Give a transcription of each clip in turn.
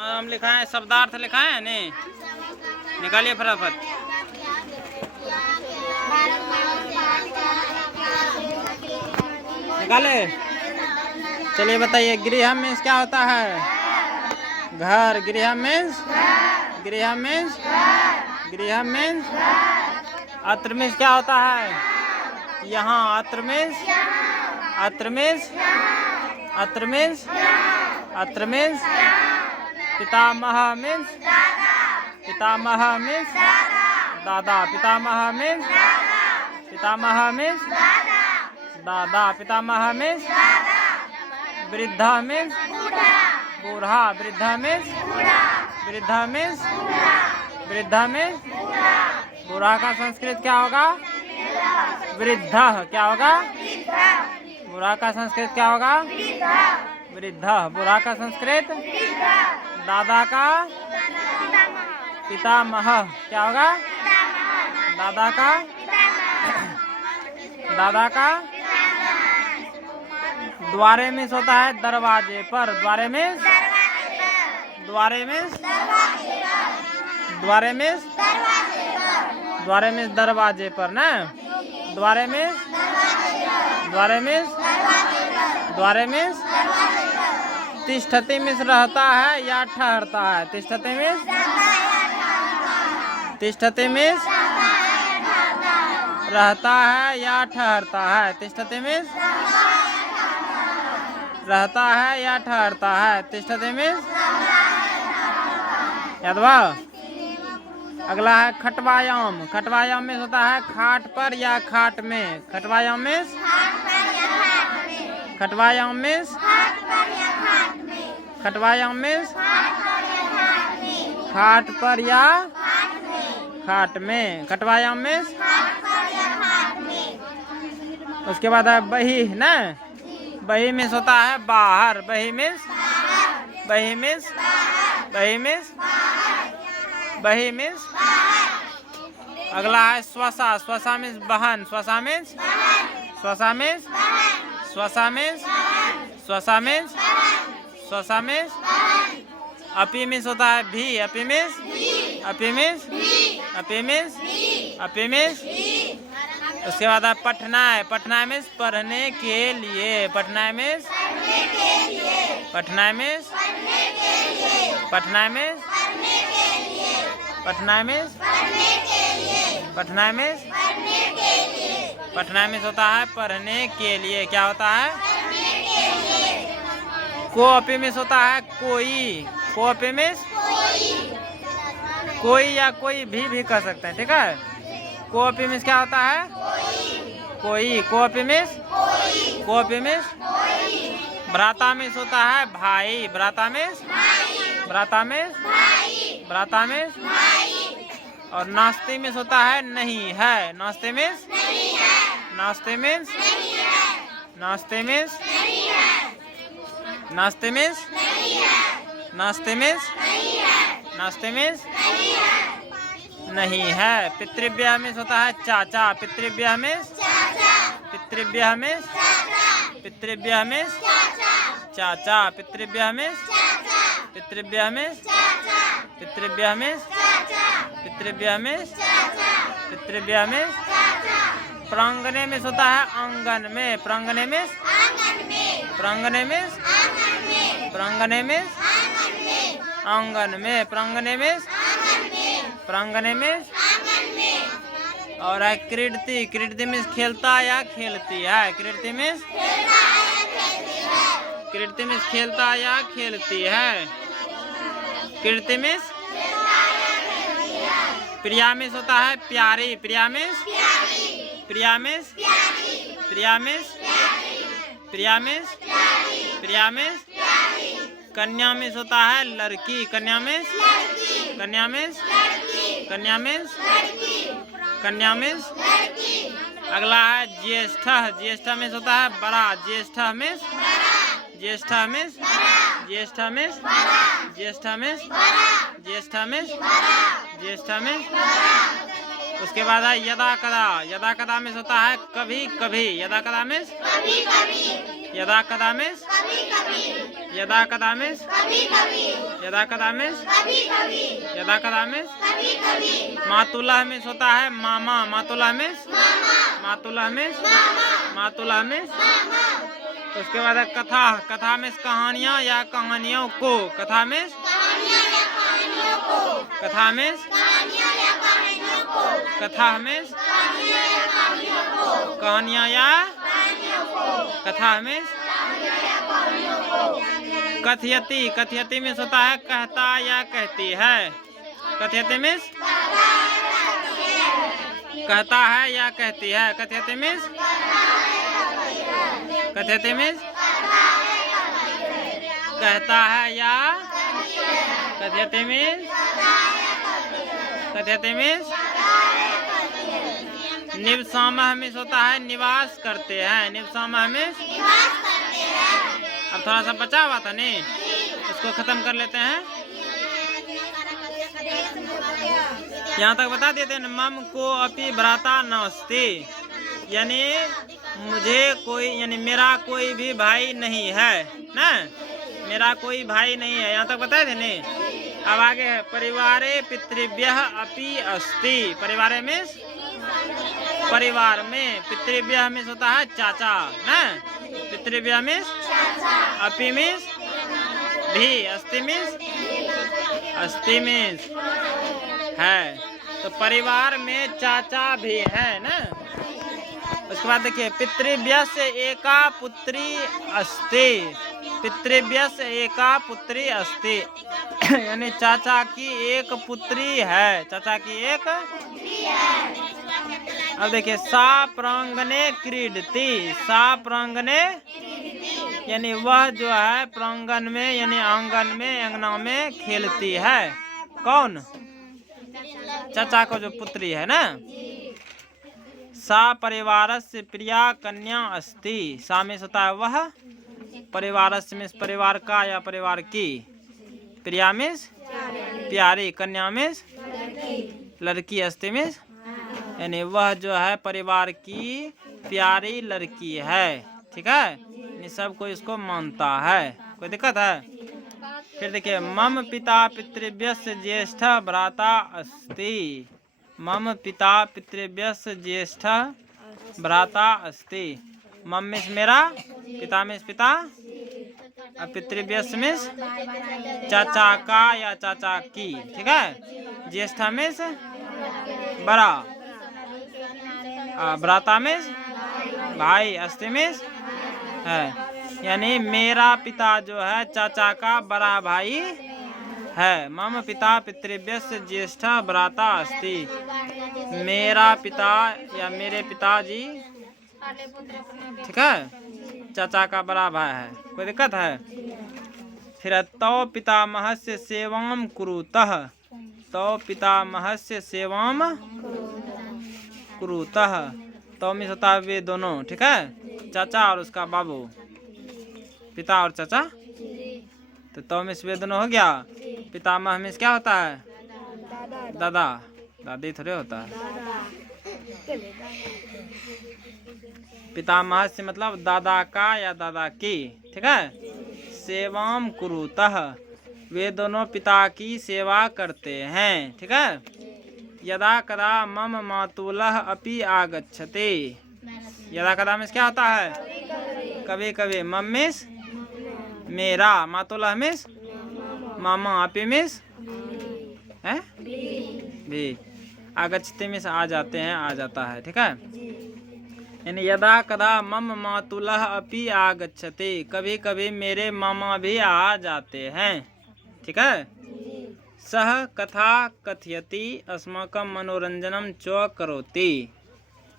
हम लिखा है शब्दार्थ लिखा है ने निकालिए फटाफट। निकाले। चलिए बताइए गृह मीन्स क्या होता है? घर। गृह मीन्स अत्र मीन्स क्या होता है? यहाँ। अत्र मीन्स पितामह मीन्स दादा। पितामह मीन्स दादा। पितामह मीन्स वृद्धा मीन्स बूढ़ा। वृद्धा मीन्स बूढ़ा का संस्कृत क्या होगा? वृद्धा। क्या होगा? बूढ़ा का संस्कृत क्या होगा? वृद्धा। बूढ़ा का संस्कृत दादा का पितामह क्या होगा? दादा का द्वारे मीन्स होता है दरवाजे पर। द्वारे मीन्स दरवाजे पर ना। द्वारे मीन्स तिष्ठति मीन्स रहता है या ठहरता है। तिष्ठति मीन्स रहता है या ठहरता है। तिष्ठति मीन्स रहता है या ठहरता है। तिष्ठति मीन्स याद बा। अगला है खटवायाम। खटवायाम मीन्स होता है खाट पर या खाट में। खटवायाम मीन्स खाट पर या खाट में। खटवायाम मीन्स। उसके बाद है बही ना। बही मीन्स होता है बाहर। बही मीन्स अगला है स्वसा। स्वसा मीन्स बहन। स्वसा मीन्स अपी मीन्स होता है भी। अपी मीन्स उसके बाद है पठनाय। पठनाय मीन्स पढ़ने के लिए। पठनाय मीन्स होता है पढ़ने के लिए। क्या होता है? कोअपी मीन्स होता है कोई। कोअपी मीन्स कोई या कोई भी कर सकते हैं। ठीक है। कोअपी मीन्स क्या होता है? कोई। कोअपी मीन्स भ्राता मीन्स होता है भाई। भ्राता मीन्स और नास्ते मीन्स होता है नहीं है। नास्ते मीन्स नहीं है। पितृव्यः मीन्स होता है चाचा। पितृव्यः मीन्स चाचा। पितृव्यः मीन्स प्रांगणे मीन्स होता है आंगन में। प्रांगणे मीन्स आंगन में। और है क्रीडति। क्रीडति मीन्स खेलता या खेलती है। क्रीडति मीन्स खेलता या खेलती है। क्रीडति मीन्स प्रिया मीन्स होता है प्यारी। प्रिया मीन्स कन्या मीन्स होता है लड़की। कन्या मीन्स अगला है ज्येष्ठ। ज्येष्ठ मीन्स होता है बड़ा। ज्येष्ठ मीन्स उसके बाद है यदा कदा। यदा कदा मीन्स होता है कभी कभी। यदा कदा मीन्स यदा कदा मीन्स यदा कदा मीन्स यदा कदा मीन्स मातुला मीन्स होता है मामा। मातुला मीन्स मातुला मीन्स मातुला मीन्स। उसके बाद है कथा। कथा मीन्स कहानियाँ या कहानियों को। कथा मीन्स कथा मीन्स कथा मीन्स कहानियाँ या कथा मीन्स कथयति। कथयति मीन्स होता है कहता या कहती है। कथयति मीन्स कहता है या कहती है। कथयति मीन्स कथयति मीन्स कहता है या कथयति मीन्स कथयति मीन्स निवसामः मीन्स होता है निवास करते हैं। निवसामः मीन्स अब थोड़ा सा बचा हुआ था नहीं, इसको खत्म कर लेते हैं। यहाँ तक बता देते हैं। मम को अपि भ्राता नास्ति, यानी मुझे कोई यानी मेरा कोई भी भाई नहीं है ना, मेरा कोई भाई नहीं है। यहाँ तक बताए थे नहीं। अब आगे है परिवारे पितृभ्यः अपि अस्ति। परिवारे में परिवार में पितृभ्यः मीन्स होता है चाचा ना। पितृभ्यः मीन्स अपि मीन्स भी, अस्ति मीन्स अस्ति मीन्स है। तो परिवार में चाचा भी है ना। उसके बाद देखिए पितृभ्यस्य एका पुत्री अस्ति। पितृभ्यस्य एका पुत्री अस्ति यानी चाचा की एक पुत्री है। चाचा की एक। अब देखिए सा प्रांगणे क्रीडति। सा प्रांगणे यानी वह जो है प्रांगण में यानी आंगन में अंगना में खेलती है। कौन? चाचा को जो पुत्री है ना। सा परिवारस्य प्रिया कन्या अस्ति। सा में होता है वह, परिवारस्य में परिवार का या परिवार की, प्रिया में प्यारी, कन्या में लड़की, अस्ति में यानी वह जो है परिवार की प्यारी लड़की है। ठीक है, ये सब कोई इसको मानता है। कोई दिक्कत है? फिर देखिए मम पिता पितृभ्यस्य ज्येष्ठ भ्राता अस्ति। मम पिता पितृभ्यस्य ज्येष्ठ भ्राता अस्ति। मम मीन्स मेरा, पिता मीन्स पिता, और पितृभ्यस्य मीन्स चाचा का या चाचा की। ठीक है, ज्येष्ठ मीन्स बड़ा, भ्राता मीन्स भाई, अस्ति मीन्स है। यानी मेरा पिता जो है चाचा का बड़ा भाई है। मम पिता पितृभ्यस्य ज्येष्ठ भ्राता अस्ति। मेरा पिता या मेरे पिताजी, ठीक है, चाचा का बड़ा भाई है। कोई दिक्कत है? फिर तौ पितामहस्य सेवां कुरुतः। तौ पितामहस्य सेवां कुरुतः। तो मीन्स होता है वे दोनों। ठीक है, चाचा और उसका बाबू, पिता और चाचा। तो मीन्स वे दोनों हो गया। पितामह मीन्स क्या होता है? दादा, दादी थोड़े होता है। पितामह से मतलब दादा का या दादा की। ठीक है, सेवाम कुरुतः, वे दोनों पिता की सेवा करते हैं। ठीक है, यदा कदा मम मातुलः अपि आगच्छति। यदा कदा मीन्स क्या होता है? कभी कभी। मम मीन्स मेरा, मातुलः मीन्स मामा, अपि मीन्स है भी, आगच्छति मीन्स आ जाते हैं, आ जाता है। ठीक है, यानी यदा कदा मम मातुलः अपि आगच्छति, कभी कभी मेरे मामा भी आ जाते हैं। ठीक है, सह कथा कथयति अस्माकं मनोरंजनम च करोति।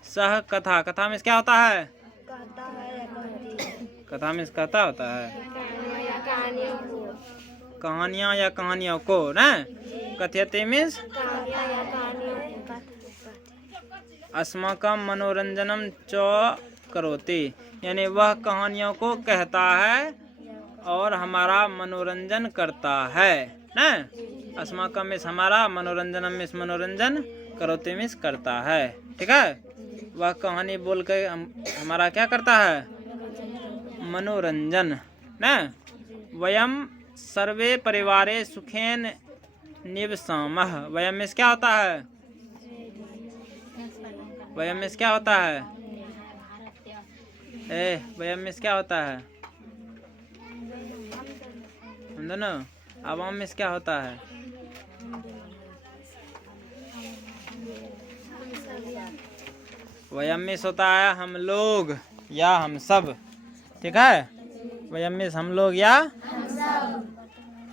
सह कथा, कथा मीन्स क्या होता है? कथा मीन्स कहता होता है, कहानियाँ या कहानियों को ना। कथयति मीन्स अस्माकं मनोरंजनम च करोति, यानी वह कहानियों को कहता है और हमारा मनोरंजन करता है ना। अस्माकं मीन्स हमारा, मनोरंजनम मीन्स मनोरंजन, करोति मीन्स करता है। ठीक है, वह कहानी बोल के हमारा क्या करता है? मनोरंजन ना। वयम सर्वे परिवारे सुखेन निवसामः। वयम में क्या होता है? वयम में क्या होता है? वयम में क्या होता है? हम दोनों। अवाम में क्या होता है? वयम में होता है हम लोग या हम सब। ठीक है, वयम में हम लोग या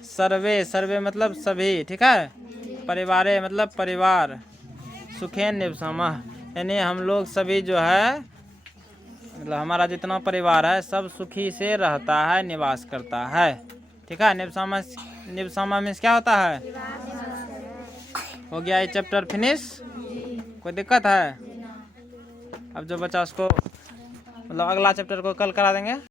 सर्वे, सर्वे मतलब सभी। ठीक है, परिवारे मतलब परिवार, सुखेन निवसामः यानी हम लोग सभी जो है मतलब हमारा जितना परिवार है सब सुखी से रहता है, निवास करता है। ठीक है, निवसामा, निवसामा मीन्स क्या होता है? हो गया ये चैप्टर फिनिश। कोई दिक्कत है? अब जो बचा उसको मतलब अगला चैप्टर को कल करा देंगे।